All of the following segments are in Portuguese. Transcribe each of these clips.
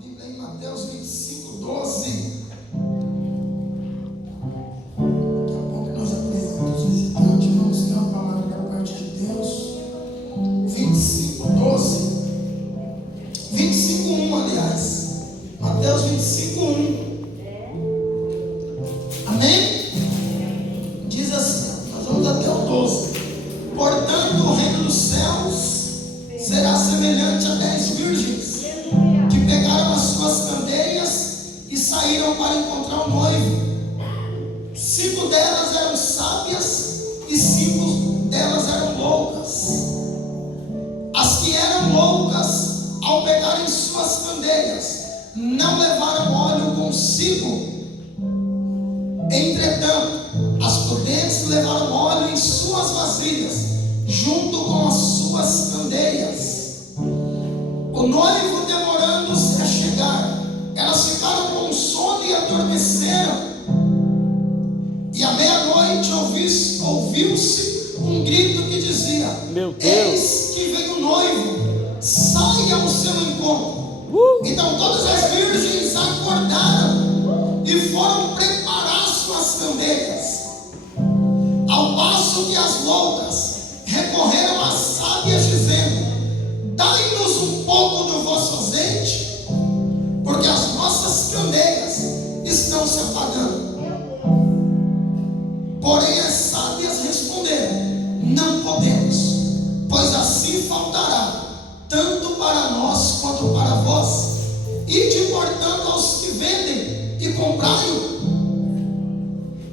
Bíblia em Mateus 25, 12. Daqui a pouco nós apresentamos os visitantes, vamos ter uma palavra da parte de Deus. 25, 12. 25, 1, aliás. Mateus 25, 1. Amém? Diz assim, nós vamos até o 12. Portanto, o reino dos céus será semelhante a 10 virgens que pegaram as suas candeias e saíram para encontrar o noivo. 5 delas eram sábias e 5 delas eram loucas. As que eram loucas, ao pegarem suas candeias, não levaram óleo consigo. Entretanto, as prudentes levaram óleo em suas vasilhas, junto com as suas candeias. O noivo demorando-se a chegar, elas ficaram com sono e adormeceram. E à meia-noite ouviu-se um grito que dizia: Meu Deus! Eis que vem o noivo, saia ao seu encontro. Então todas as virgens acordaram e foram preparar suas candeias. Ao passo que as loucas recorreram às sábias, dizendo: dai-nos um pouco do vosso azeite, porque as nossas candeias estão se apagando. Porém as sábias responderam: não podemos, pois assim faltará tanto para nós quanto para vós. Ide, portanto, aos que vendem e comprai-o.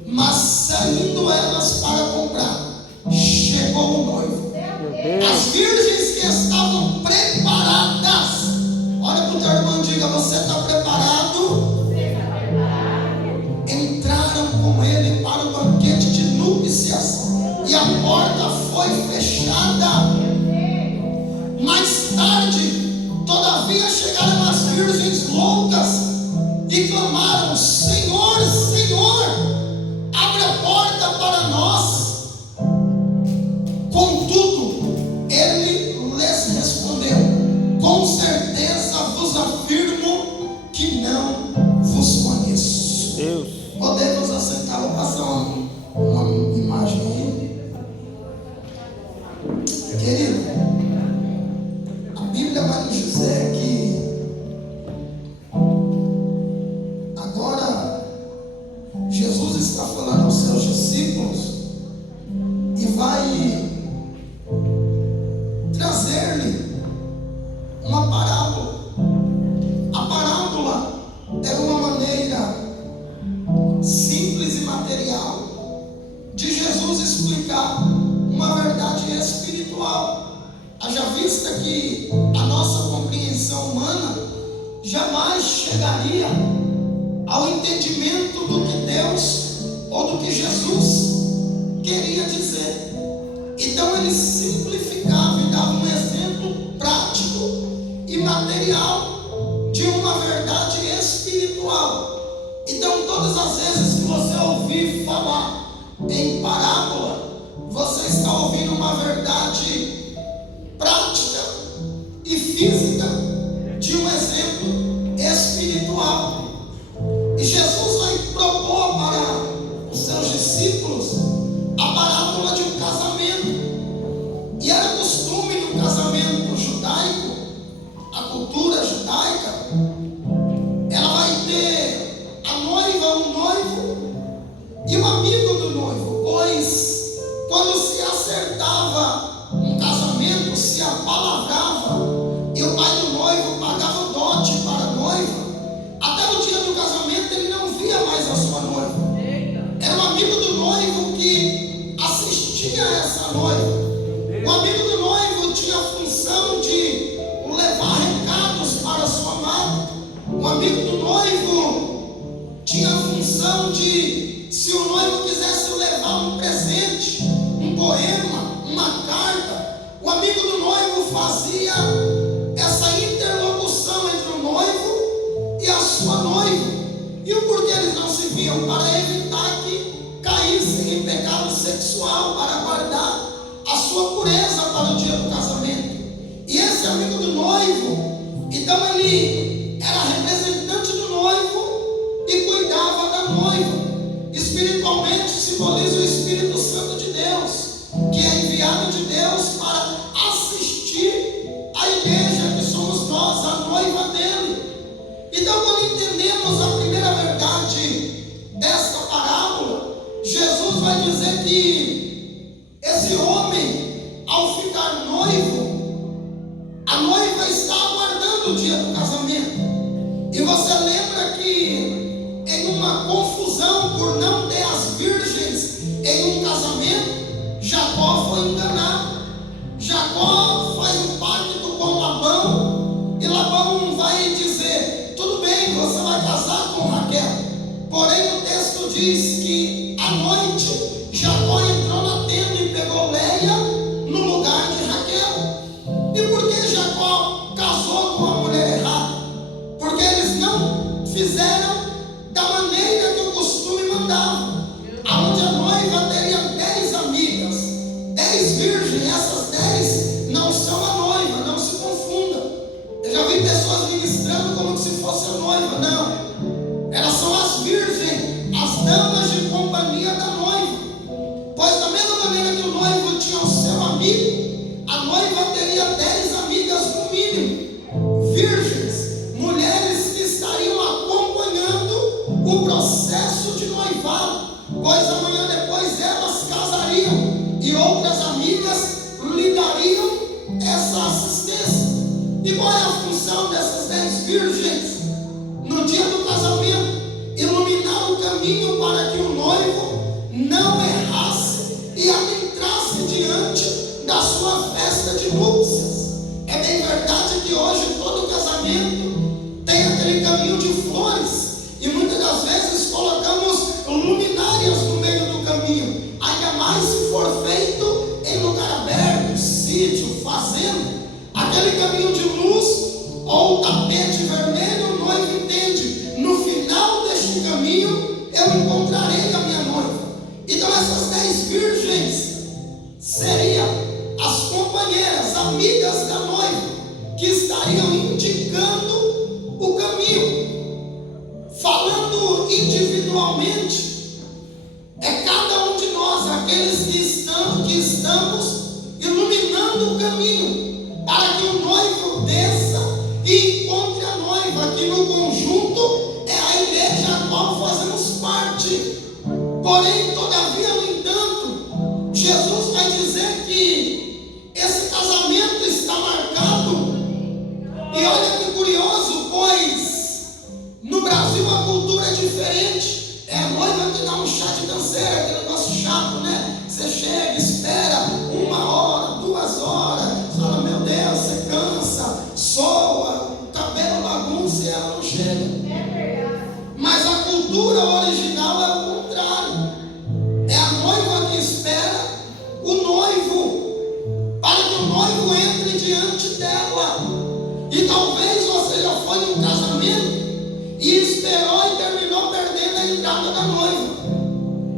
Mas saindo elas para comprar, chegou o noivo. As virgens que estavam preparadas, olha para o teu irmão e diga: você está preparado? Entraram com ele para o banquete de núpcias, e a porta foi fechada. Mais tarde, todavia, chegaram as virgens loucas e clamaram: Senhor, Senhor, abre a porta para nós. Contudo, ele lhes respondeu: com certeza vos afirmo que não vos conheço. Deus. Podemos assentar, vou passar uma imagem aí. Querido, a Bíblia vai nos dizer que agora Jesus está falando aos seus discípulos e vai trazer-lhe uma parábola. A parábola era uma maneira simples e material de Jesus explicar uma verdade espiritual. Haja vista que a nossa compreensão humana jamais chegaria ao entendimento do que Deus ou do que Jesus queria dizer. Então ele simplificava e dava um exemplo prático e material de uma verdade espiritual. Então todas as vezes que você ouvir falar em parábola, você está ouvindo uma verdade prática e física de um exemplo espiritual. E Jesus vai propor para os seus discípulos a parábola de um casamento. E era costume no casamento judaico, a cultura judaica, ela vai ter a noiva, o noivo e o amigo do noivo, pois quando se acertava um casamento, se apalavrava, e o pai do noivo pagava o dote para a noiva, até o dia do casamento ele não via mais a sua noiva. Era um amigo do noivo que assistia a essa noiva. O amigo do noivo tinha a função de levar recados para a sua amada. O amigo do noivo tinha a função de, se o noivo quisesse levar um presente, um poema, uma carta, o amigo do noivo fazia essa interlocução entre o noivo e a sua noiva. E o porquê eles não se viam? Para evitar que caíssem em pecado sexual, para guardar a sua pureza para o dia do casamento. E esse amigo do noivo, então ele era vai dizer que esse homem, ao ficar noivo, a noiva está aguardando o dia do casamento. E você lembra que em uma confusão por não ter as virgens em um casamento, Jacó foi enganado. Jacó faz um pacto com Labão, e Labão vai dizer: tudo bem, você vai casar com Raquel. Porém o texto diz que à noite Jacó entrou na tenda e pegou Leia no lugar de Raquel. E por que Jacó casou com a mulher errada? Porque eles não fizeram da maneira que o costume mandava, aonde a noiva teria 10 amigas, 10 virgens. Essas 10 não são a noiva, não se confunda. Eu já vi pessoas ministrando como se fosse a noiva. Não, elas são as virgens, as damas de companhia da noiva. Pois da mesma maneira que o noivo tinha o seu amigo, a noiva teria 10 amigas no mínimo, virgens, mulheres que estariam acompanhando o processo de noivado, pois amanhã depois elas casariam e outras amigas lhe dariam essa assistência. E qual é a função dessas 10 virgens? No dia do casamento, iluminar o caminho para que o noivo não errasse e adentrasse diante da sua festa de núpcias. É bem verdade que hoje todo casamento tem aquele caminho de flores, e muitas das vezes colocamos luminárias no meio do caminho, ainda mais se for feito em lugar aberto, sítio, fazenda. Aquele caminho de luz ou tapete vermelho, o noivo entende: no final deste caminho eu encontrarei a minha noiva. Então essas 10 virgens seriam as companheiras, amigas da noiva, que estariam indicando o caminho. Falando individualmente, é cada um de nós, aqueles que estamos iluminando o caminho para que o noivo desça e encontre a noiva, que no conjunto é a igreja a qual fazemos parte. Porém, todavia, no entanto, Jesus vai dizer que esse casamento está marcado. E olha que curioso, pois no Brasil a cultura é diferente. É a noiva que dá um chá de canseira, aquele negócio chato, né? Você chega, espera 1 hora, 2 horas, fala: meu Deus, você cansa, soa, o cabelo bagunça e ela não chega. Mas a cultura original é o contrário. É a noiva que espera o noivo, para que o noivo entre diante dela. E talvez você já foi num casamento e esperou e terminou perdendo a entrada da noiva.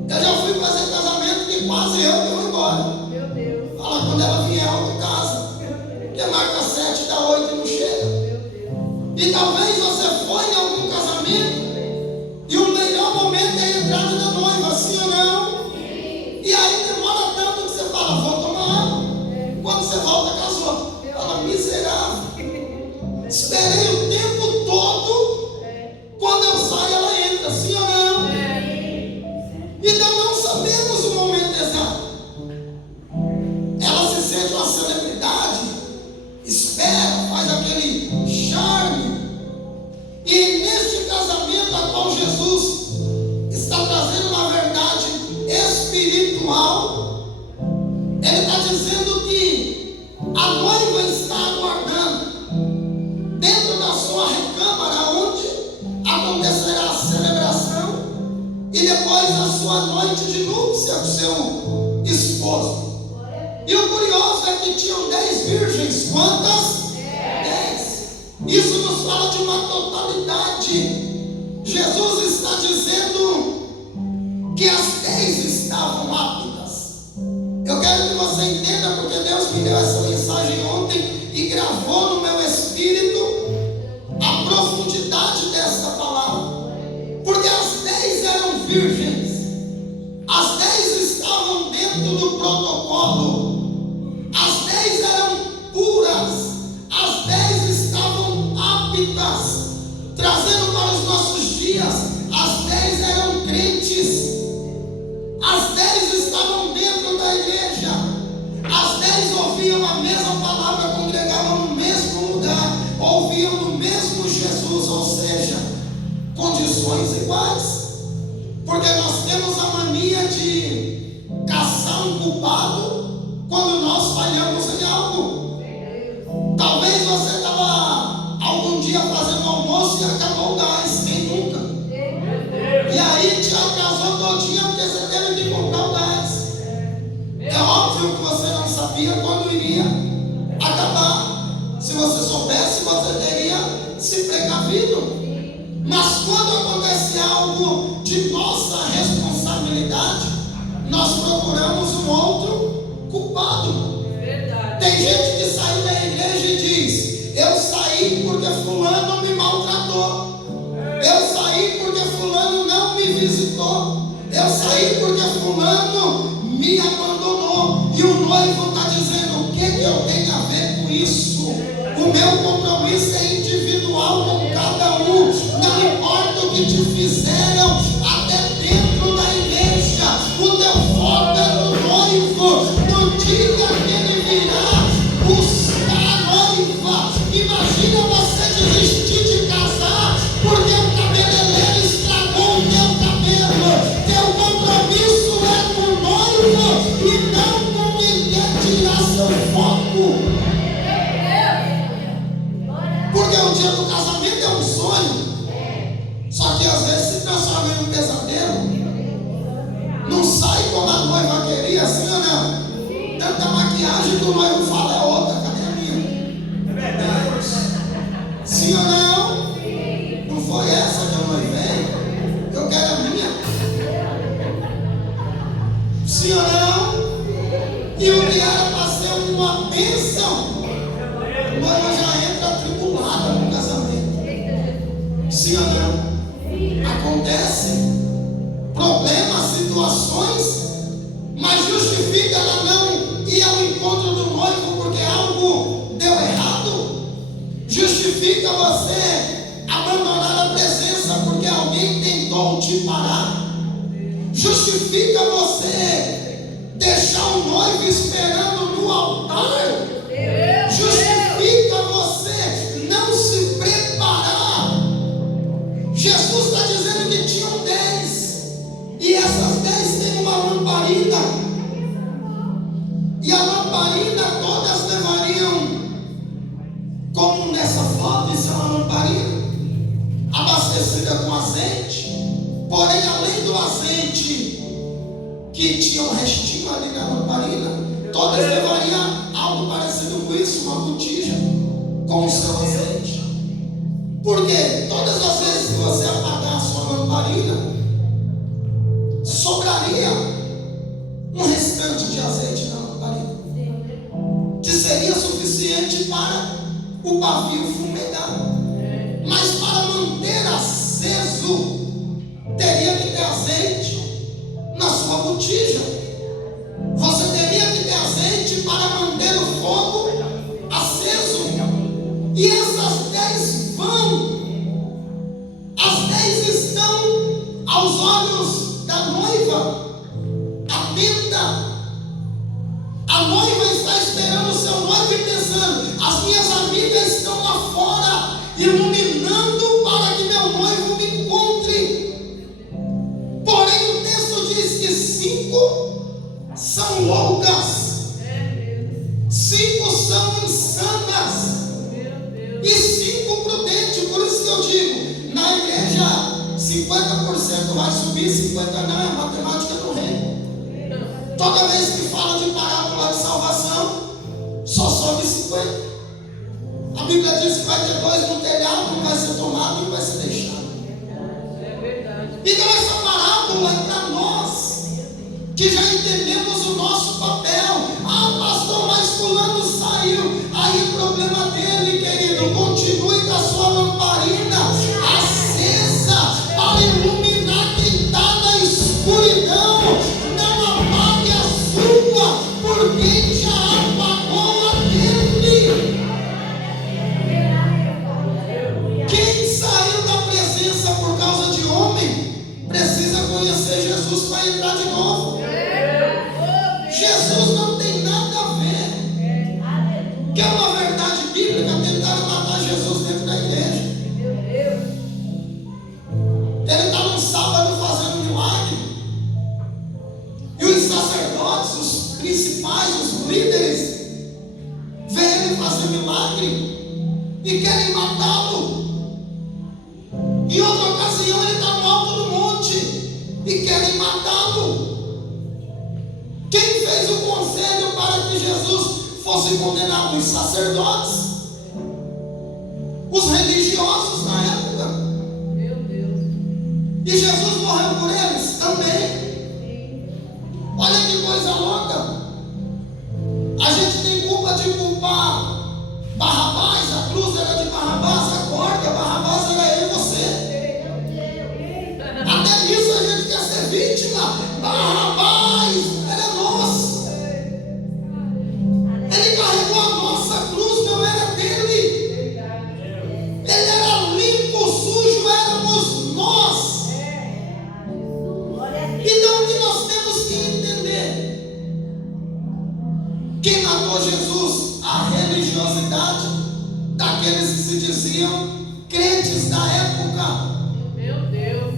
Eu já fui fazer casamento que quase eu que vou embora. Meu Deus. Fala, quando ela vier, eu casa. Porque marca 7, dá 8 e não chega. Meu Deus. E talvez você foi em algum casamento e o melhor momento é a entrada da noiva, sim ou não? Sim. E aí demora tanto que você fala: vou tomar água. Quando você volta, casou. Fala: miserável. Esperei o tempo todo, quando eu saio ela entra, sim ou não? Então não sabemos o momento exato. Ela se sente uma celebridade, espera, faz aquele charme. E neste casamento a qual Jesus está trazendo uma verdade espiritual, ele está dizendo que a noiva está aguardando dentro da sua recâmara, onde acontecerá a celebração e depois a sua noite de núpcia com seu esposo. E o curioso é que tinham 10 virgens. Quantas? 10. Isso nos fala de uma totalidade. Jesus está dizendo que as 10 estavam aptas. Eu quero que você entenda, porque Deus me deu essa mensagem ontem e gravou no meu espírito a profundidade desta palavra. Porque as 10 eram virgens, as 10 estavam dentro do protocolo, as 10 eram puras, as 10 estavam aptas. Trazendo para os nossos dias, as 10 eram crentes, as 10 As 10 ouviam a mesma palavra, congregavam no mesmo lugar, ouviam do mesmo Jesus, ou seja, condições iguais. Porque nós temos a mania de caçar um culpado quando nós falhamos em algo. Talvez você estava algum dia fazendo almoço e acabou o gás, quem nunca? E aí te atrasou todinha porque você teve que comprar o gás. É óbvio que você não sabia quando iria acabar. Se você soubesse, você teria se precavido. Mas quando acontece algo de nossa responsabilidade, nós procuramos um outro culpado. Tem gente que saiu da igreja e diz: eu saí porque fulano me maltratou, eu saí porque fulano não me visitou, eu saí porque fulano me abandonou. E o noivo está dizendo: o que eu tenho a ver com isso? O meu compromisso é individual com cada um. Não importa o que te fizeram, até dentro da igreja, o teu foco é no noivo. No dia que ele virá buscar a noiva, imagina você desistir de casar porque o cabeleireiro estragou o teu cabelo. Teu compromisso é com o noivo e não com quem quer tirar seu foco. Porque o dia do casamento é um sonho, só que às vezes se transforma em um pesadelo. Não sai como a noiva queria, assim ou não? Tanta maquiagem que o noivo fala é outra, cadê a minha? É verdade. Sim ou não? Não foi essa que eu noivei? Eu quero a minha. Sim ou não? E o que era para ser uma bênção, a noiva já entra atribulada no casamento. Sim ou não? Acontece problemas, situações, mas justifica ela não ir ao encontro do noivo porque algo deu errado? Justifica você abandonar a presença porque alguém tentou te parar? Justifica você deixar o noivo esperando no altar? Justifica você não se preparar? Jesus está dizendo que tinham 10, e essas 10 têm uma lamparina, e a lamparina todas levariam, como nessa foto, isso é uma lamparina abastecida com azeite. Porém, além do azeite que tinha um restinho ali na lamparina, todas levariam algo parecido com isso, uma botija com o seu azeite. Porque todas as vezes que você apagar a sua lamparina, sobraria um restante de azeite na lamparina, que seria suficiente para o pavio fumegar. Mas para manter aceso, teria que ter azeite na sua botija. Você teria que ter azeite para manter o fogo aceso. E essas 10 vão. As 10 estão aos olhos da noiva, atenta. A noiva está esperando o seu noivo e pensando: as minhas amigas estão lá fora, iluminando para que meu noivo me encontre. Porém, o texto diz que 5 são loucas, 5 são insanas e 5 prudentes. Por isso que eu digo, na igreja 50% vai subir, 50% não, é a matemática do reino. Toda vez que fala de parábola de salvação, só sobe 50. A Bíblia diz que vai ter 2 no telhado, um vai ser tomado e um vai ser deixado. Então essa parábola é para nós que já entendemos o nosso papel. Ah, pastor, mas fulano saiu. Aí o problema dele, querido. Continue com a sua lamparina acesa para iluminar quem está na escuridão. Não apague a sua, porque já apagou a dele. Quem saiu da presença por causa de homem precisa conhecer Jesus para entrar de novo. Jesus não tem nada a ver e querem matá-lo. Em outra ocasião ele está no alto do monte e querem matá-lo. Quem fez o conselho para que Jesus fosse condenado? Os sacerdotes, os religiosos na época. Meu Deus. E Jesus morreu por eles também. Olha que coisa louca. A gente tem culpa de culpar Barrabás. A cruz era de Barrabás, a corda, Barrabás era eu e você. Até nisso a gente quer ser vítima. Barrabás era nós. Ele carregou a nossa cruz, não era dele. Ele era limpo, sujo, éramos nós. Então o que nós temos que entender? Quem matou Jesus? A religiosidade daqueles que se diziam crentes da época. Meu Deus.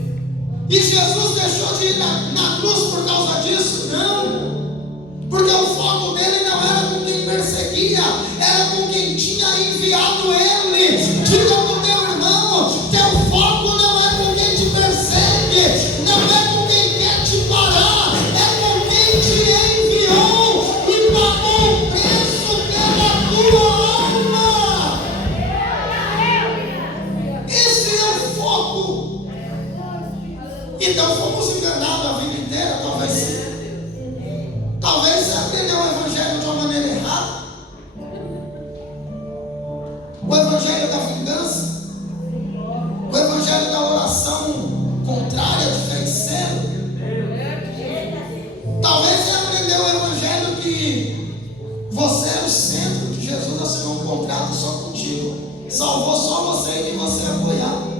E Jesus deixou de ir na cruz por causa disso? Não. Porque o foco dele não era com quem perseguia, era com quem tinha enviado ele. Diga para o teu irmão, teu foco não é com quem te persegue, não é com quem quer te parar, é com quem te enviou e pagou o preço pela tua alma. Esse é o foco. Então fomos enganados a vida inteira, talvez sim. Talvez você aprendeu o evangelho de uma maneira errada. O evangelho da vingança, o evangelho da oração contrária de feiticeiro. Talvez você aprendeu o evangelho que você é o centro, que Jesus assinou um contrato só contigo, salvou só você e que você é apoiado.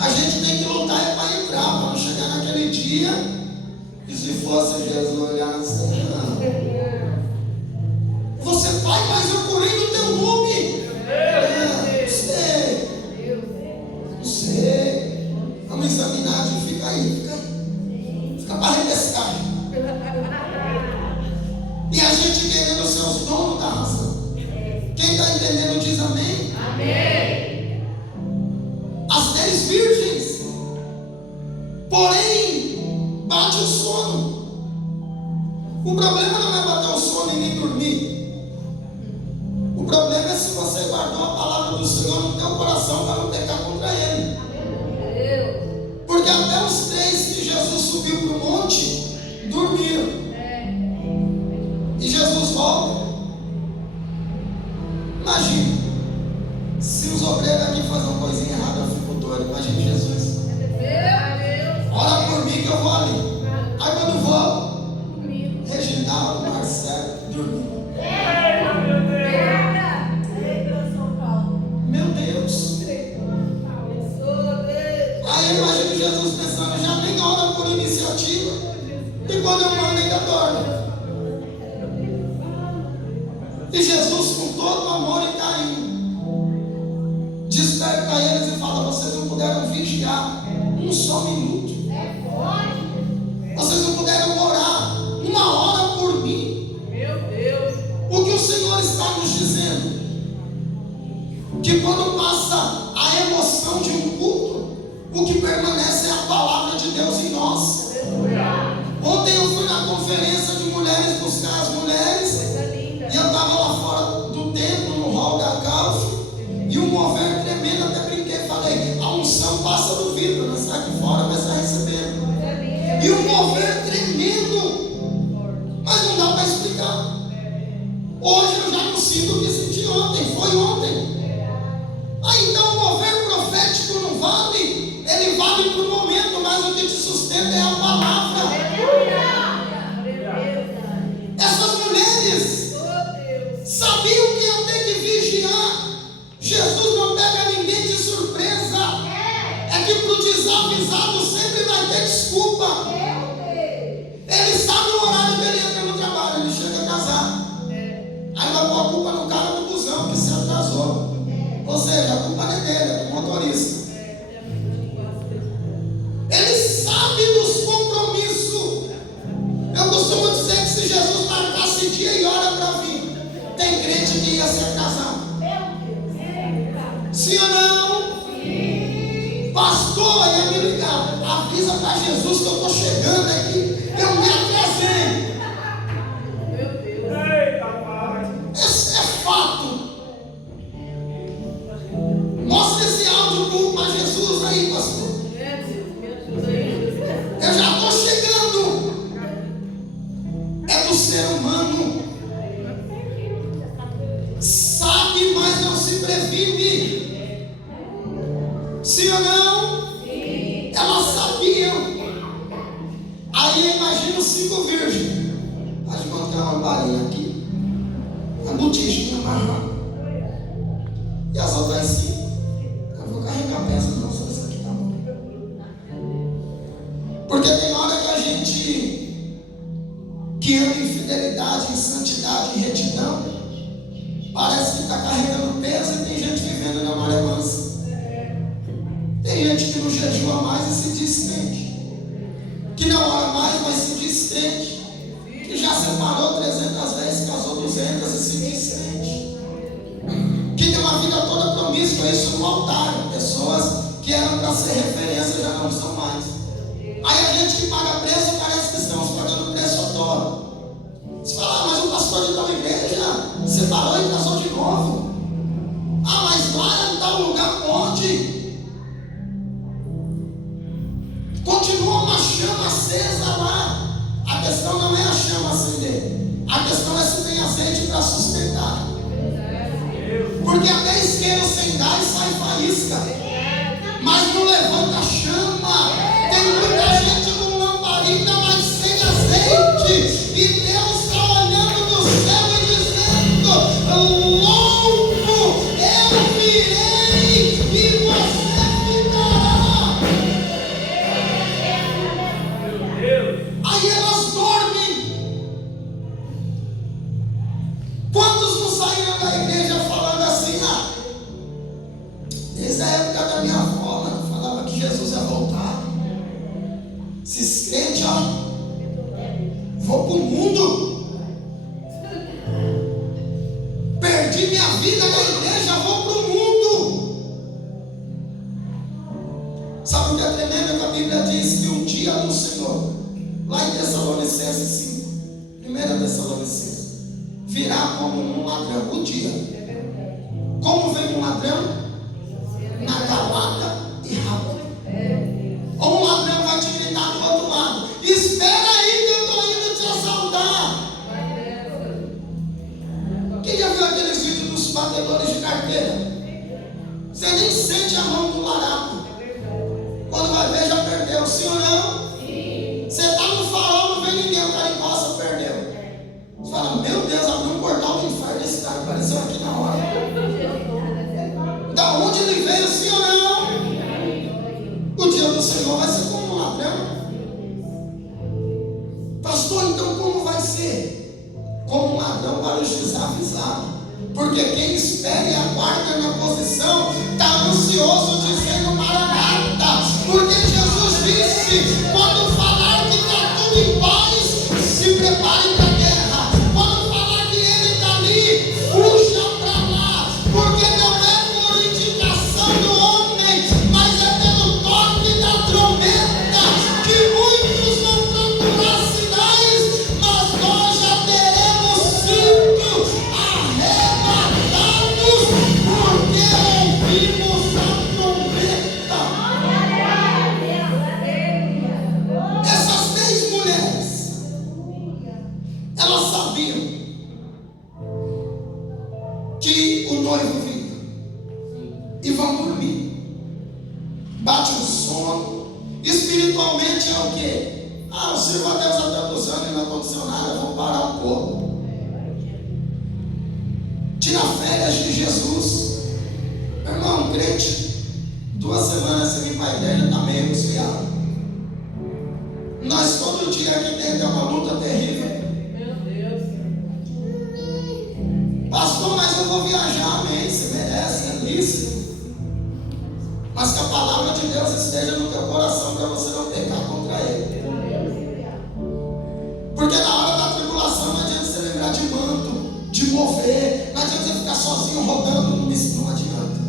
A gente tem que lutar é para entrar, para não chegar naquele dia e se fosse Jesus olhasse, não. Você, pai, mas eu curei no teu nome. Não sei. Vamos examinar, fica aí. Fica para repescar. E a gente querendo ser os donos da razão. Quem está entendendo diz amém? Amém. As 10 virgens, porém, bate o sono. O problema não é bater o sono e nem dormir. O problema é se você guardou a palavra do Senhor no teu coração para não pecar contra Ele. Porque até os 3 que Jesus subiu para o monte, dormiram. E Jesus volta. Imagina, se os obreiros aqui fazem uma coisinha errada, eu fico doido. Imagina Jesus. Ora por mim que eu vou ali. Aí quando vou, Reginaldo, Marcelo, dormindo. Meu Deus. Aí eu imagino Jesus pensando, já nem ora por iniciativa. E quando eu mando ainda dorme. E Jesus, com todo amor e carinho, desperta eles e fala: vocês não puderam vigiar um só minuto. Vocês não puderam orar uma hora por mim. Meu Deus. O que o Senhor está nos dizendo? Que quando passa a emoção de um culto, o que permanece é a palavra de Deus em nós. Ontem eu fui na conferência de mulheres buscar as mulheres. E eu estava lá fora do templo, no hall da Calf, e um mover tremendo, até brinquei, falei, a unção passa do vidro, não sai aqui fora, vai estar recebendo. E um mover tremendo, mas não dá para explicar. Hoje eu já não sinto o que senti ontem, foi ontem. Então o mover profético não vale, ele vale para o momento, mas o que te sustenta é a palavra. Essas mulheres sabiam que iam ter que vigiar. Jesus não pega ninguém de surpresa. É que para o desavisado sempre vai ter desculpa. Ele sabe o horário que ele entra no trabalho, ele chega atrasado. Aí vai pôr a culpa no cara do busão que se atrasou. Ou seja, a culpa não é dele, é do motorista. Ele sabe dos compromissos. Eu costumo dizer que se Jesus marcasse dia e hora para vir, tem crente que ia se atrasar. Jesus que eu estou chegando aqui. Eu me atrasei. Meu Deus. Eita, pai. Esse é fato. Mostra esse áudio para Jesus aí, pastor. Meu Deus, me ajuda aí, Jesus. Eu já estou chegando. É do ser humano. Sabe, mas não se previne. Sim ou não? Sim. Elas sabiam. Aí eu imagino 5 virgens. Pode botar uma lamparina aqui. Uma botija amarrar. E as outras 5. Eu vou carregar a peça. Não, só isso aqui tá bom. Porque tem hora que a gente que anda em fidelidade, em santidade, em retidão, parece que está carregando peso, e tem gente vivendo na maré mansa. Tem gente que não jejua mais e se distende, que não ora mais, mas se distende, que já separou 300 vezes, casou 200 e se distende, que tem uma vida toda promíscua, isso no altar. Pessoas que eram para ser referência já não são mais. Aí a gente que paga preço parece que estamos pagando preço à toa. Você fala, ah, mas o pastor de tal igreja separou e casou de novo. Ah, mas lá em tal lugar pode. Continua uma chama acesa lá. A questão não é a chama acender. A questão é se tem azeite para sustentar. Porque até isqueiro sem gás sai faísca, mas não levanta a chama. Tem muita gente com lamparina, mas sem azeite. E Deus está olhando do céu e dizendo: louco, eu virei e você ficará. Meu Deus. Aí elas dormem. Quantos não saíram da igreja falando assim, ah, desde a época da minha avó, né, falava que Jesus ia voltar. Esses crentes, ó, vou pro mundo. Perdi minha vida na igreja, vou pro mundo. Sabe o que é tremendo? Que a Bíblia diz que um dia do Senhor, lá em Tessalonicenses 5, 1 Tessalonicenses, virá como um ladrão. O dia. Como vem um ladrão? Na calada e rápido. Ou um ladrão vai te gritar do outro lado: espera aí que eu estou indo te assaltar. Quem já viu aqueles vídeos dos batedores de carteira? Você nem sente a mão do larápio. Quando vai ver, já perdeu. Sim ou não? Você está no farol, não vem ninguém, o cara encosta, perdeu. Você fala: meu Deus, abriu um portal do inferno, esse cara apareceu aqui na hora. Da onde ele veio, sim ou não? O dia do Senhor vai ser como um ladrão. Pastor, então como vai ser? Como um ladrão para os desavisados. Porque quem espera e aguarda na posição está ansioso, dizendo maranata. Porque Jesus disse: quando falar que está tudo em paz, se prepare para a guerra. Quando falar que Ele está ali, fuja para lá. Porque não é por indicação do homem, mas é pelo toque da trombeta, que muitos vão procurar sinais, mas nós já teremos sido arrebatados, porque ouvimos a trombeta. Essas 10 mulheres, elas sabiam que o noivo vinha e vão dormir. Bate um sono. Espiritualmente é o quê? Ah, eu sirvo a Deus há tantos anos e não aconteceu nada, vou parar um pouco. Tira férias de Jesus. Meu irmão, crente, 2 semanas sem vir para a igreja está meio desviado. Nós todo dia aqui dentro é uma luta terrível. Meu Deus. Pastor, mas eu vou viajar, amém. Você merece, é lícito. Mas que a palavra de Deus esteja no teu coração para você não pecar contra Ele. Porque na hora da tribulação não adianta você lembrar de manto, de mover, não adianta você ficar sozinho rodando no misto, não adianta.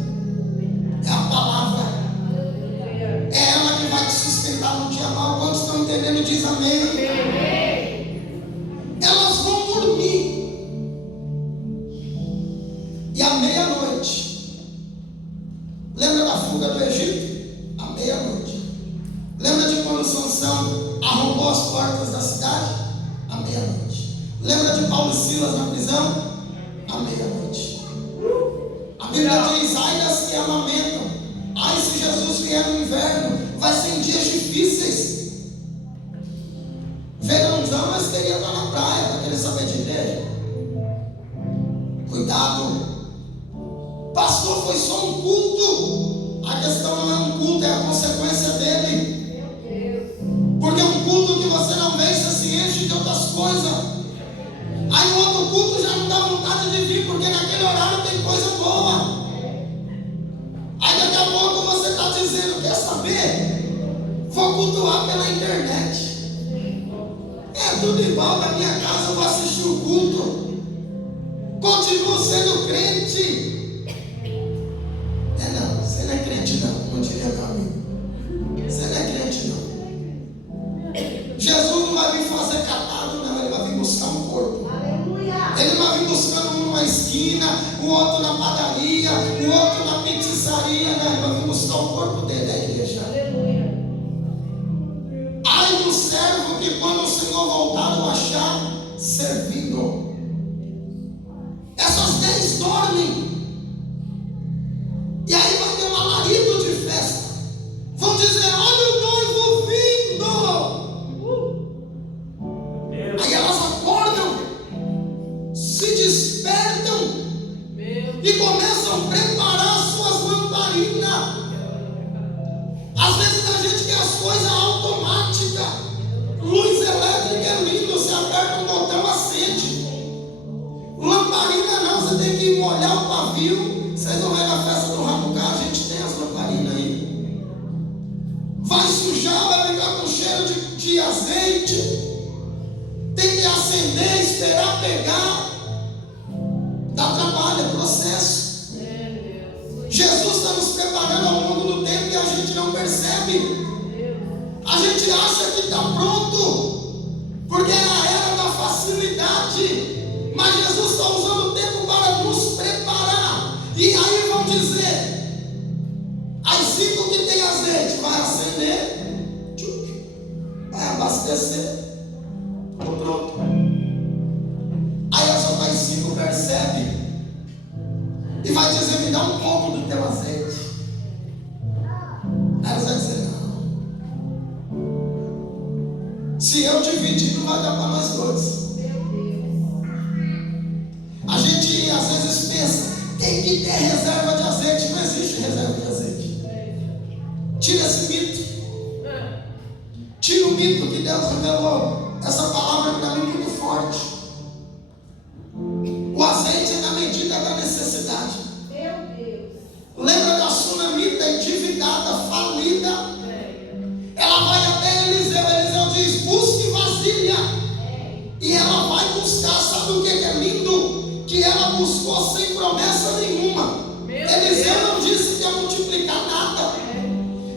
É a palavra. É ela que vai te sustentar no dia mau. diz amém? Elas vão dormir. E à meia-noite, lembra da fuga do Egito? À meia-noite. Lembra de quando Sansão arrombou as portas da cidade? À meia-noite. Lembra de Paulo e Silas na prisão? À meia-noite. A Bíblia diz: ai das que amamentam, ai se Jesus vier no inverno, vai ser em dias difíceis. Verãozão, mas queria estar na praia, para querer saber de igreja. Cuidado. Pastor, foi só um culto. A questão não é um culto, é a consequência dele. Porque um culto que você não vê, você se enche de outras coisas. Aí no outro culto já não dá vontade de vir, porque naquele horário tem coisa boa. Aí daqui a pouco você está dizendo: quer saber? Vou cultuar pela internet. É tudo igual, na minha casa eu vou assistir o culto. Continuo sendo crente. Não, você não é crente não, como diria meu amigo. Você não é crente não. Jesus não vai vir fazer catado não, ele vai vir buscar um corpo. Ele vai vir buscando um numa esquina, o outro na padaria, o outro na pizzaria, não, ele vai vir buscar o corpo dele, a igreja. Ai do servo que quando o Senhor voltar o achar servindo. Essas 10 dormem. E aí vai ter um alarido de festa. Vão dizer: olha o noivo vindo. Aí elas acordam, se despertam e começam a preparar as suas lamparinas. Às vezes a gente quer as coisas automáticas. Luz elétrica é lindo, você aperta um botão, acende. Lamparina não, você tem que molhar o pavio. Vocês não vêem na festa do Ramucá, a gente tem as lamparinas aí. Vai sujar, vai ficar com cheiro de azeite. Tem que acender, esperar pegar. Dá trabalho, é processo. Jesus está nos preparando ao longo do tempo e a gente não percebe. A gente acha que está pronto, porque é a era da facilidade. Mas Jesus está usando o tempo para nos preparar. E aí vão dizer: as 5 que tem azeite vai acender, vai abastecer, estou pronto. Aí as outras 5 percebe e vai dizer: me dá um pouco do teu azeite. Aí elas vão dizer: não, se eu dividir não vai dar para nós dois. A gente às vezes pensa: tem que ter reserva de azeite. Não existe reserva de azeite. Tira esse mito. Tira o mito que Deus revelou. Essa palavra para mim é muito forte. O azeite é na medida da necessidade. Lembra da sunamita endividada, falida? Ela vai até Eliseu. Eliseu diz: busque vasilha. E ela vai buscar. Sabe o que é lindo? Que ela buscou sem promessa nenhuma. Eliseu não disse que ia multiplicar nada.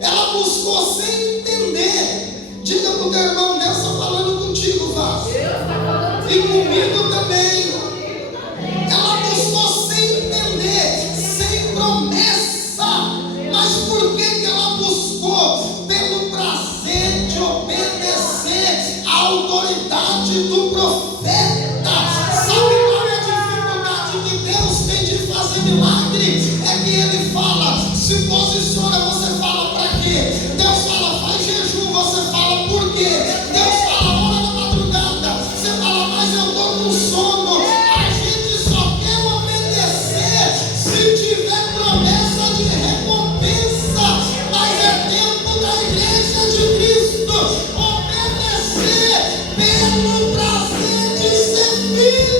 Ela buscou sem entender. Diga para o teu irmão: Deus está falando contigo, vaso. E comigo também. Ela buscou sem entender, sem promessa. Mas por que ela buscou? Pelo prazer de obedecer à autoridade do profeta. Milagre é que ele fala, se posiciona, você fala para quê? Deus fala, faz jejum, você fala por quê? Deus fala, hora da madrugada, você fala, mas eu estou com sono. A gente só quer obedecer se tiver promessa de recompensa. Mas é tempo da igreja de Cristo obedecer pelo prazer de ser filho.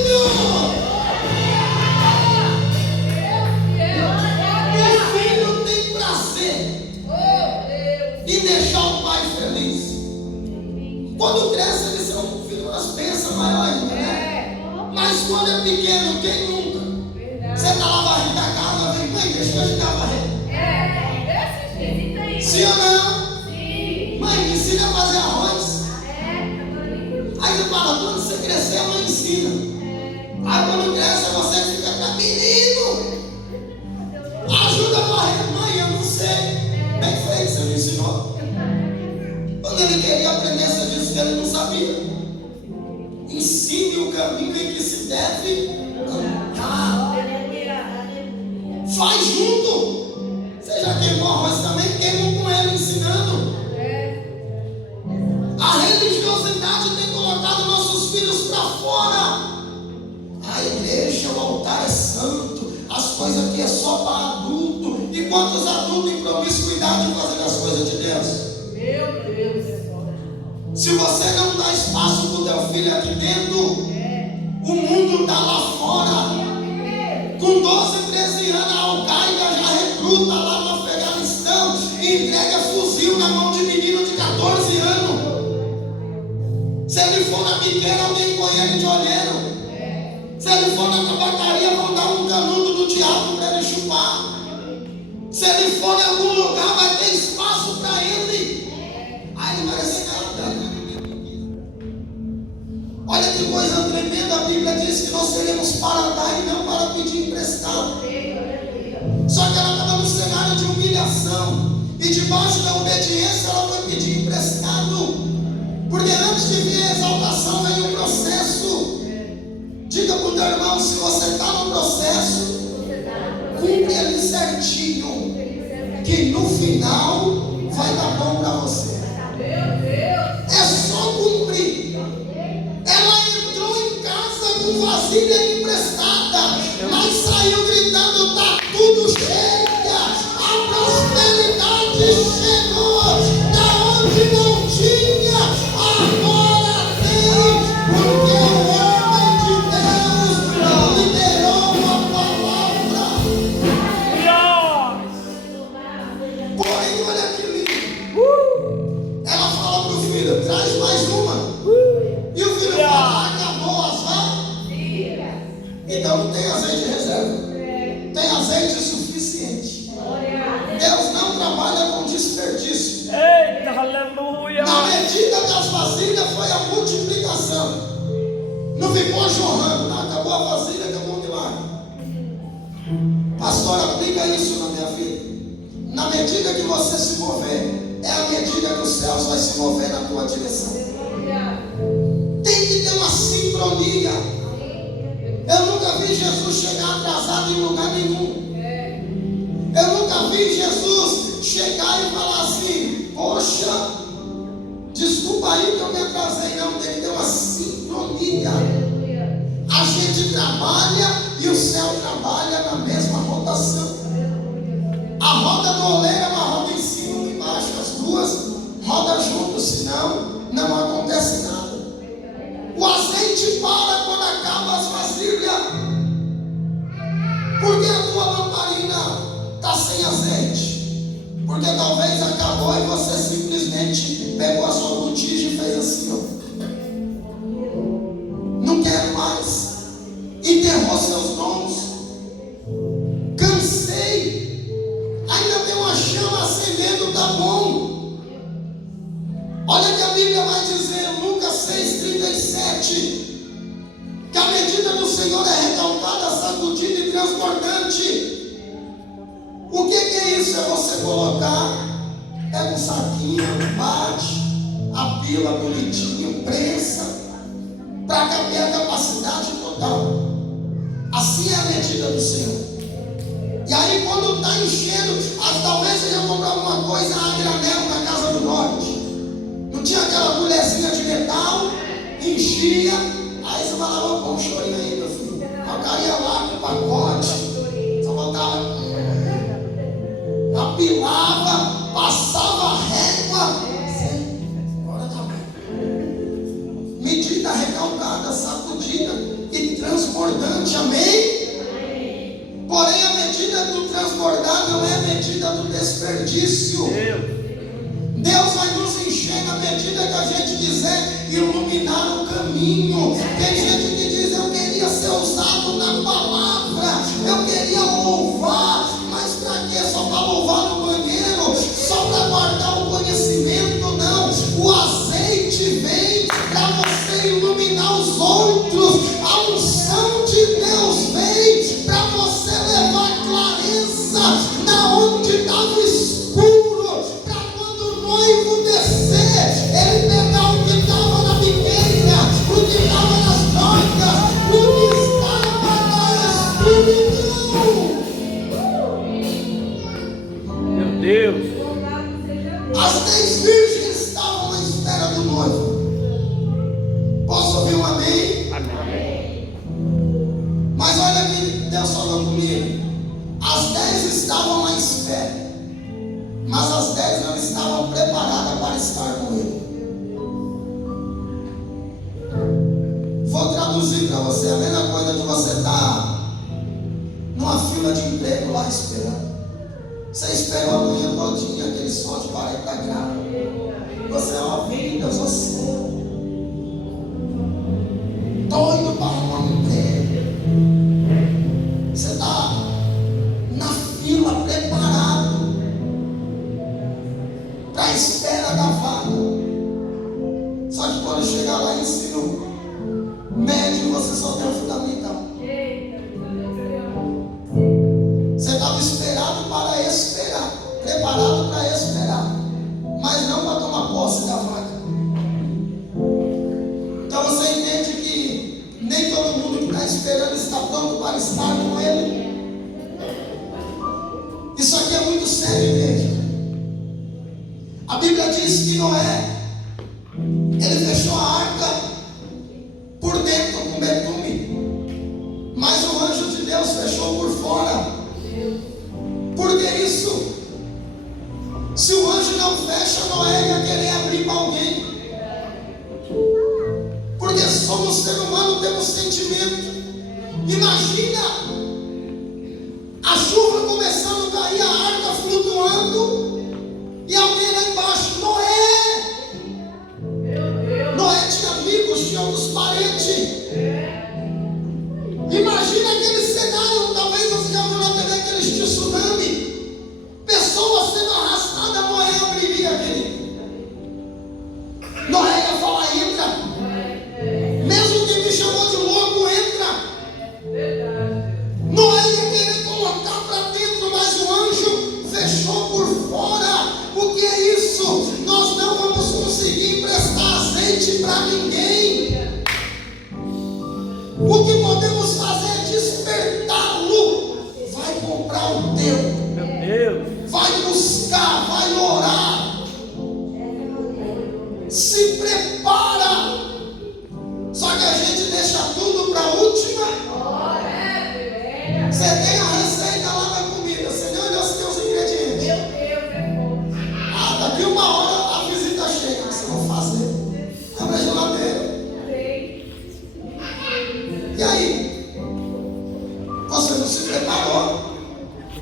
E deixar o pai feliz. Quando cresce, eles são figuras bênçãos maior ainda, né? Mas quando é pequeno, quem nunca? Você está lá varrendo a casa, vem, mãe, deixa eu ajudar a varrer. Sim ou não? Sim. Mãe, me ensina a fazer arroz. Aí você fala, quando você crescer, a mãe ensina. Aí quando cresce, você fica tranquilo. Ajuda a varrer, mãe, eu não sei. Bem feito, você me ensinou. Quando ele queria aprender, você disse que ele não sabia. Ensine o caminho em que se deve andar. Faz junto. Você já queimou arroz também? Queimou com ele ensinando. A religiosidade tem colocado nossos filhos para fora. A igreja, o altar é santo. As coisas aqui é só para adulto. E quantos adultos em promiscuidade fazendo as coisas de Deus? Meu Deus. Se você não dá espaço para o teu filho aqui dentro, o mundo está lá fora. Com 12, 13 anos, a Al-Qaeda já recruta lá no Afeganistão e entrega fuzil na mão de menino de 14 anos. Se ele for na biqueira, alguém põe ele de olheiro. Se ele for na tabacaria, vão dar um canudo do diabo para ele chupar. Se ele for em algum lugar, vai ter espaço para ele. Aí ele vai ser nada. Olha que coisa tremenda, a Bíblia diz que nós seremos para dar e não para pedir emprestado. Só que ela estava no cenário de humilhação. E debaixo da obediência ela foi pedir emprestado. Porque antes de vir a exaltação vem um processo. Diga para o teu irmão, se você está no processo, cumpre ele certinho, que no final vai dar bom para você. É só cumprir. Ela entrou em casa com vasilha emprestada, mas saiu gritando, está tudo cheia. A prosperidade chegou da onde não tinha, agora tem, porque o homem de Deus liberou a palavra. Porém, olha que lindo. Ela fala para o filho, traz mais uma. E o filho fala, acabou as vagas? Então não tem azeite de reserva. Tem azeite suficiente. Deus não trabalha com desperdício. Eita, aleluia. Na medida das vasilhas foi a multiplicação. Não ficou jorrando. Não, acabou a vasilha, acabou o milagre. Pastor, aplica isso na minha vida. Na medida que você se mover, é a medida que os céus vai se mover na tua direção. Tem que ter uma sincronia. Eu nunca vi Jesus chegar atrasado em lugar nenhum. Eu nunca vi Jesus chegar e falar assim, poxa, desculpa aí que eu me atrasei. Não, tem que ter uma sincronia. A gente trabalha e o céu trabalha na mesma rotação. A roda do oleiro é uma roda em cima e embaixo. As duas rodam juntas, senão não acontece nada. O azeite para quando acaba as vasilhas. Por que a tua lamparina está sem azeite? Porque talvez acabou e você simplesmente pegou a sua botija e fez assim, ó. Não quero mais. Enterrou seus dons. Cansei. Ainda tem uma chama acendendo, tá bom. Olha que a Bíblia vai dizer em Lucas 6,37 que a medida do Senhor é recalcada, sacudida e transbordante. O que é isso? É você colocar, pega um saquinho, bate, apila bonitinho, prensa, para caber a capacidade total. Assim é a medida do Senhor. E aí quando está enchendo, talvez você já comprou alguma coisa a granel na Casa do Norte. Não tinha aquela colherzinha de metal, enchia, aí você falava, pô, um chorinho aí, meu filho. Eu caía lá com o pacote, só botava, apilava, passava a régua. Agora tá bem. Medida recalcada, sacudida e transbordante, amém? Porém, a medida do transbordar não é a medida do desperdício. Deus vai nos encher na medida que a gente quiser iluminar o caminho. Tem gente que diz, eu queria ser usado na palavra, eu queria louvar, mas para quê? Só para louvar no banheiro? Só para guardar o conhecimento? Não. O azeite vem para você iluminar Deus falou comigo. As 10 estavam à espera, mas as 10 não estavam preparadas para estar com Ele. Vou traduzir para você. A mesma coisa que você está numa fila de emprego lá esperando. Você esperou a manhã todinha, aquele sol de 40 graus. Você é uma vida, você doido para arrumar um emprego. Você está na fila, preparado para a espera da vaga. Só que quando chegar lá em ensino médio, você só tem o fundamental. Você estava preparado para esperar, mas não para tomar posse da vaga. Então você entende que nem todo mundo que está esperando está pronto para estar com Ele. Isso aqui é muito sério, igreja. A Bíblia diz que Noé, ele fechou a arca por dentro com betume, mas o anjo de Deus fechou por fora. Por que isso? Se o anjo não fecha, Noé ia querer abrir para alguém. Porque somos ser humano, temos sentimento. Imagina a chuva começando a cair, a arca flutuando e alguém lá embaixo. Noé tinha amigos, tinha outros parentes. Imagina aquele cenário. Talvez você já viu na TV aqueles tsunami, pessoas sendo arrastadas. Noé abriria aquele. Noé ia falar: entra. Mesmo quem me chamou de louco, entra. Noé ia querer colocar para dentro, mas o anjo fechou por fora. O que é isso? Nós não vamos conseguir emprestar azeite para ninguém. O que podemos fazer é despertá-lo. Vai comprar o teu. Meu Deus. Vai buscar, vai orar. Se prepara. Só que a gente deixa tudo para a última. Você tem a receita lá da comida, você nem olhou os teus ingredientes. Daqui uma hora a visita chega. Você vai fazer. Abre a geladeira. E aí? Você não se preparou?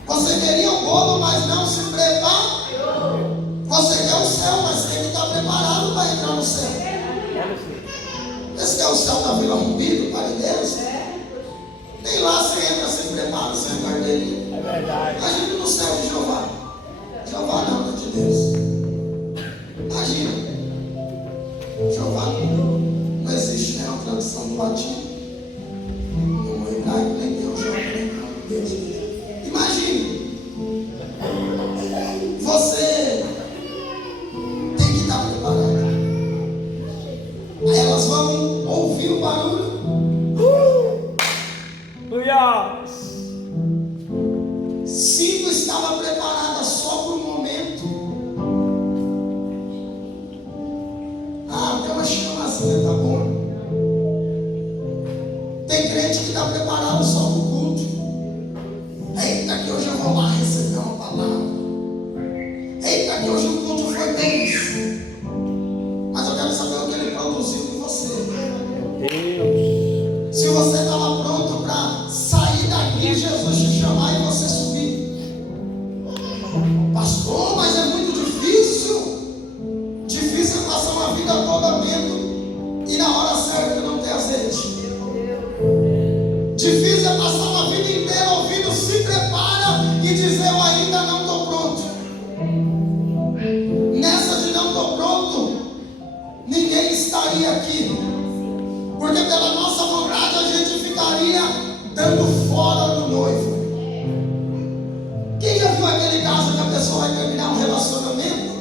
Você queria o bolo, mas não se preparou? Você quer o céu, mas tem que estar preparado para entrar no céu. Esse é o céu da Vila Rumbi, Parelheiros. Nem lá você entra sem preparo, sem carteirinha. É verdade. Imagina no céu de Jeová. Jeová não, é de Deus. Imagina. Jeová não existe, né? É uma tradução do latim. No hebraico nem Deus, Jeová nem Deus. Imagine. Você tem que estar preparado. Aí elas vão ouvir o barulho. Yes. 5 estavam preparadas só por um momento. Tem uma chamazinha, tá bom. Tem crente que está preparado só para o culto. Eita, que hoje eu vou lá receber uma palavra. Eita, que hoje o culto foi denso. Mas eu quero saber o que ele produziu em você. Meu Deus. Se você estava pronto para sair daqui, Jesus te chamar e você subir. Pastor, mas é muito difícil. Difícil é passar uma vida toda vendo e na hora certa não ter azeite. Difícil é passar uma vida inteira ouvindo "se prepara" e dizer "eu ainda não estou pronto". Nessa de não estou pronto, ninguém estaria aqui. Porque pela nossa vontade a gente ficaria dando fora do noivo. Quem já viu aquele caso que a pessoa vai terminar um relacionamento?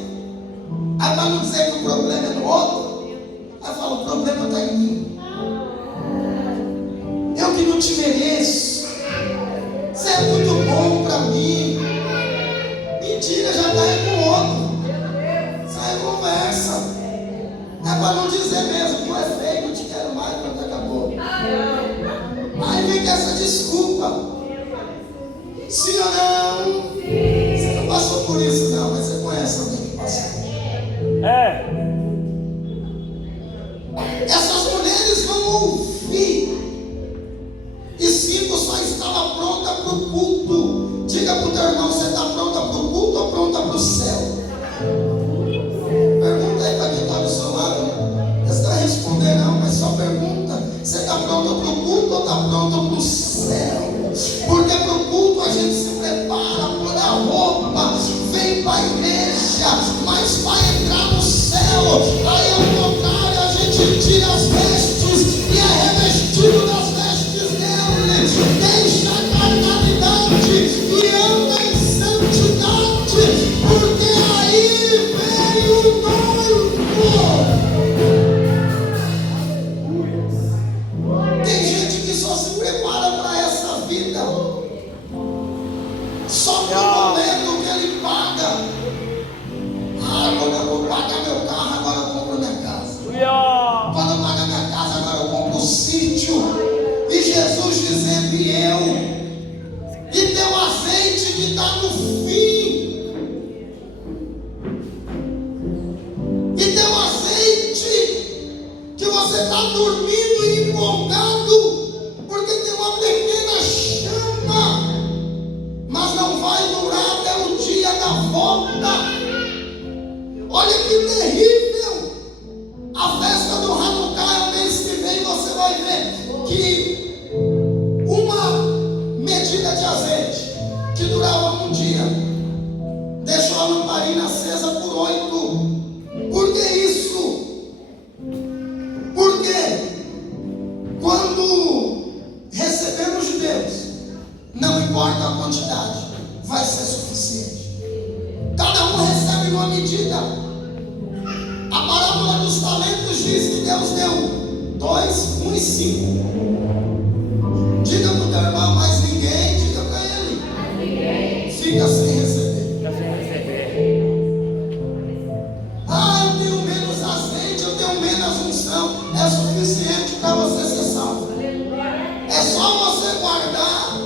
Aí para não dizer que o problema é no outro, aí fala: o problema está em mim. Eu que não te mereço. Você é muito bom para mim. Mentira, já está aí com o outro. Isso aí é conversa. É para não dizer mesmo que é feio, não te quero mais, pronto, acabou. Aí vem com essa desculpa. Sim ou não? Você não passou por isso, não, mas você conhece alguém que passou. Essas mulheres vão ouvir. E Cinco só estava pronta para o culto. Diga para o teu irmão: você está pronta para o culto ou pronta para o céu? Pergunta aí para quem está do seu lado. Não precisa responder não, mas só pergunta: você está pronta para o culto ou está pronta para o céu? Porque para o culto a gente se prepara, põe a roupa, vem para a igreja, mas vai entrar no céu. Aí ao contrário, a gente tira as vestes e é revestido das vestes dele. Deixa a carnalidade e anda em santidade, porque aí vem o noivo. Tem gente que só se prepara para essa vida só no momento que ele paga. Quando eu vou pagar meu carro, agora eu compro minha casa. Quando eu pagar minha casa, agora eu compro o sítio. E Jesus dizendo: e teu azeite que está no fim. E teu azeite que você está dormindo e empolgado, porque tem uma pequena chama, mas não vai durar até o dia da volta. Olha que terrível! A festa do Hanukkah é o mês que vem. Você vai ver que uma medida de azeite que durava um dia deixou a lamparina acesa por 8. Por que isso? Porque quando recebemos de Deus, não importa a quantidade, vai ser suficiente. Cada um recebe numa medida. A parábola dos talentos diz que Deus deu 2, 1 e 5. Diga para o teu irmão: mas ninguém, diga para ele, fica sem receber. Eu tenho menos azeite, eu tenho menos unção. É suficiente para você ser salvo. É só você guardar,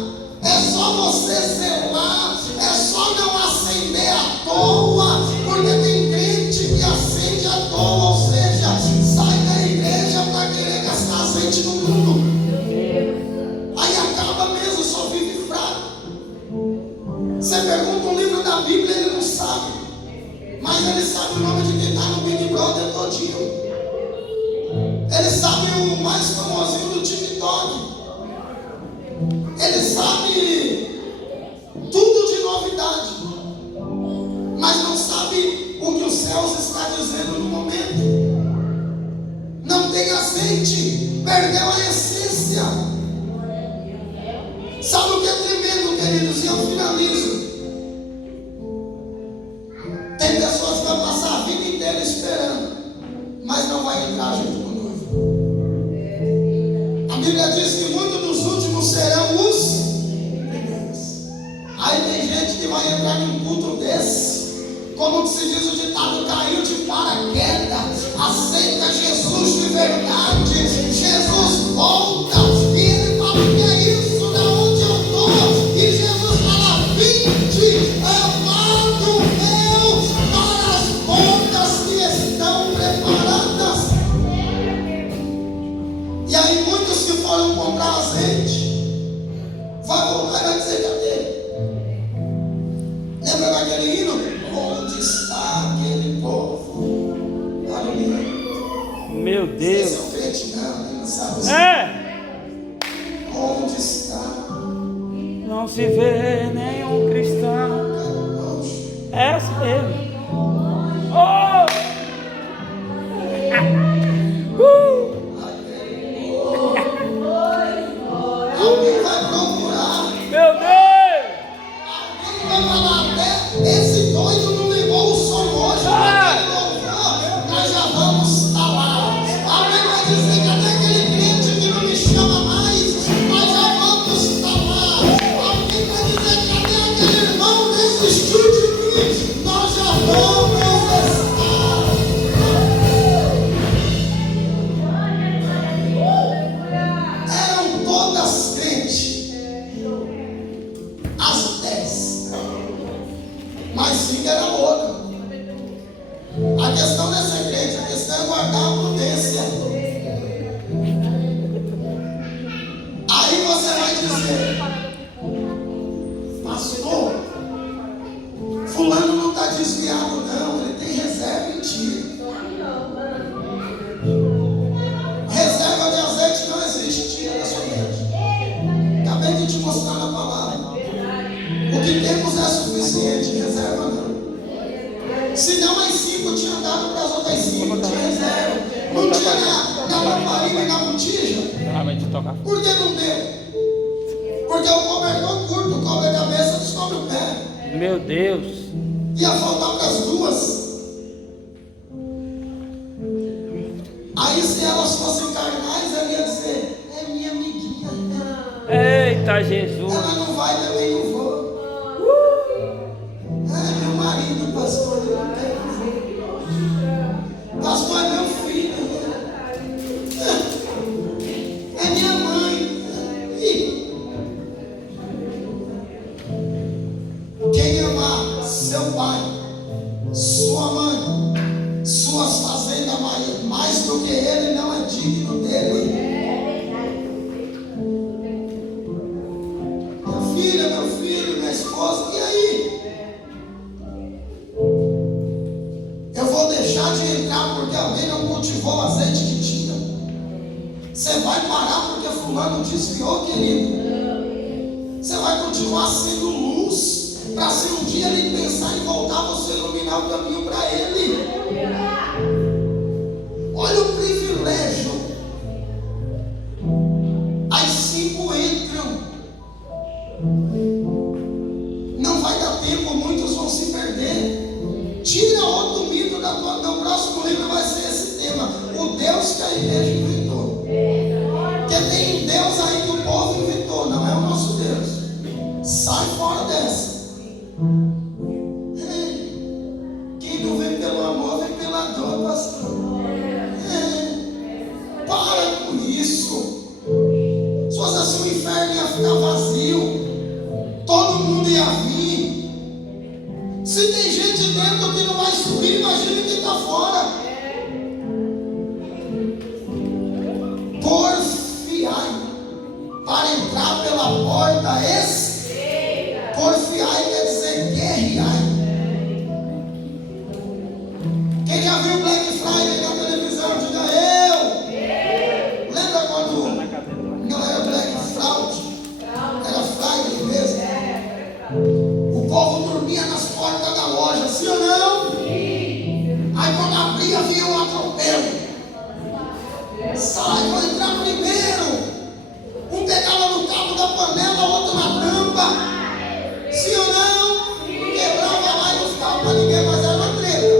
é só você zelar, é só não acender à toa, porque tem crente que acende à toa, ou seja, sai da igreja para querer gastar azeite no mundo. Aí acaba mesmo, só vive fraco. Você pergunta um livro da Bíblia, ele não sabe, mas ele sabe o nome de quem está no Big Brother todinho. Ele sabe o mais famosinho do TikTok. Ele sabe tudo de novidade, mas não sabe o que os céus está dizendo no momento. Não tem azeite, perdeu a essência. Sabe o que é tremendo, queridos? E eu finalizo. Tem pessoas que vão passar a vida inteira esperando, mas não vai entrar junto com o noivo. A Bíblia diz que muitos dos últimos serão os primeiros. Aí tem gente que vai entrar num culto desse, como que se diz o ditado, caiu de paraquedas. Aceita Jesus de verdade. Jesus volta e ele fala: que é isso, da onde eu estou? E Jesus fala: vinde, amado meu, para as bodas que estão preparadas. E aí muitos que foram comprar azeite vai voltar e vai dizer: cadê? Lembra daquele hino? Onde está aquele povo? Aleluia. Meu Deus. Esse é o crente, não sabe? Onde está? Não se vê nenhum cristão. É assim mesmo. Alguém vai procurar. Meu Deus. Alguém vai falar: até esse doido não levou o som hoje. Nós já vamos estar lá. Alguém vai dizer: cadê aquele crente que não me chama mais? Nós já vamos estar lá. Alguém vai dizer: língua e na botija? Realmente toca. Por que não deu? Porque o cobertor curto cobre a cabeça, descobre o pé. Meu Deus. Ia faltar para as duas. Aí se elas fossem carnais, ela ia dizer, é minha amiguinha. Eita Jesus. Ela não vai, também não vou. É meu marido, pastor, eu não quero ver. Pastor é meu filho. É minha mãe. Quem amar seu pai, sua mãe, suas fazendas mais do que ele, não é digno dele. Minha filha, meu filho, minha esposa, e aí? Eu vou deixar de entrar porque alguém não cultivou o azeite que tinha? Você vai parar porque fulano desviou, querido? Você vai continuar sendo luz para se um dia ele pensar em voltar, você iluminar o caminho para ele. Olha o privilégio. As 5 entram. Não vai dar tempo, muitos vão se perder. Tira outro mito da tua. Meu próximo livro vai ser esse tema: o Deus que a igreja inventou. Porque tem um Deus aí que o povo inventou, não é o nosso Deus. Sai fora dessa. Quem não vem pelo amor, vem pela dor, pastor. Para com isso. Se fosse assim, o inferno ia ficar vazio. Todo mundo ia vir. Se tem gente dentro que não vai subir, imagine quem está fora. Porfiai, para entrar pela porta porfiai quer dizer guerreai. Quem já viu Black Friday na televisão, diga eu. Lembra quando não era Black Friday, era Friday mesmo? O povo dormia nas portas da loja, sim ou não? Aí quando abria, vinha um atropelo. Sai, vou entrar primeiro. Um pegava no cabo da panela, outro na tampa. Sim ou não? Quebrava lá e não ficava para ninguém, mas era uma treta.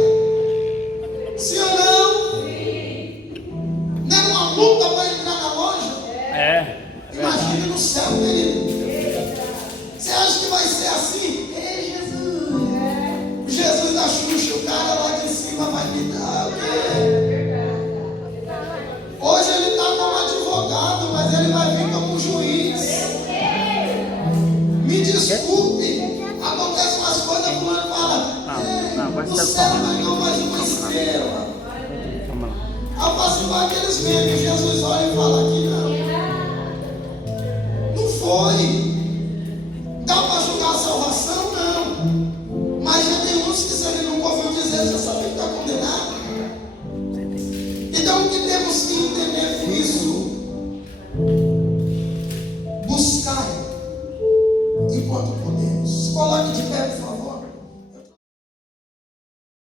Sim ou não? Não era uma luta para entrar na loja? Imagine no céu, querido. Você acha que vai ser assim? Ei, Jesus. O Jesus da Xuxa, o cara lá de cima vai me dar o quê? Hoje ele está como advogado, mas ele vai vir como juiz. Me desculpe, acontece umas coisas, fulano fala, o céu ganhou mais uma estrela. Ao participar aqueles memes, Jesus olha e fala aqui, não foi. Dá para julgar a salvação? Não. Mas já tem uns que se ele nunca ouviu dizer, já sabe que está condenado.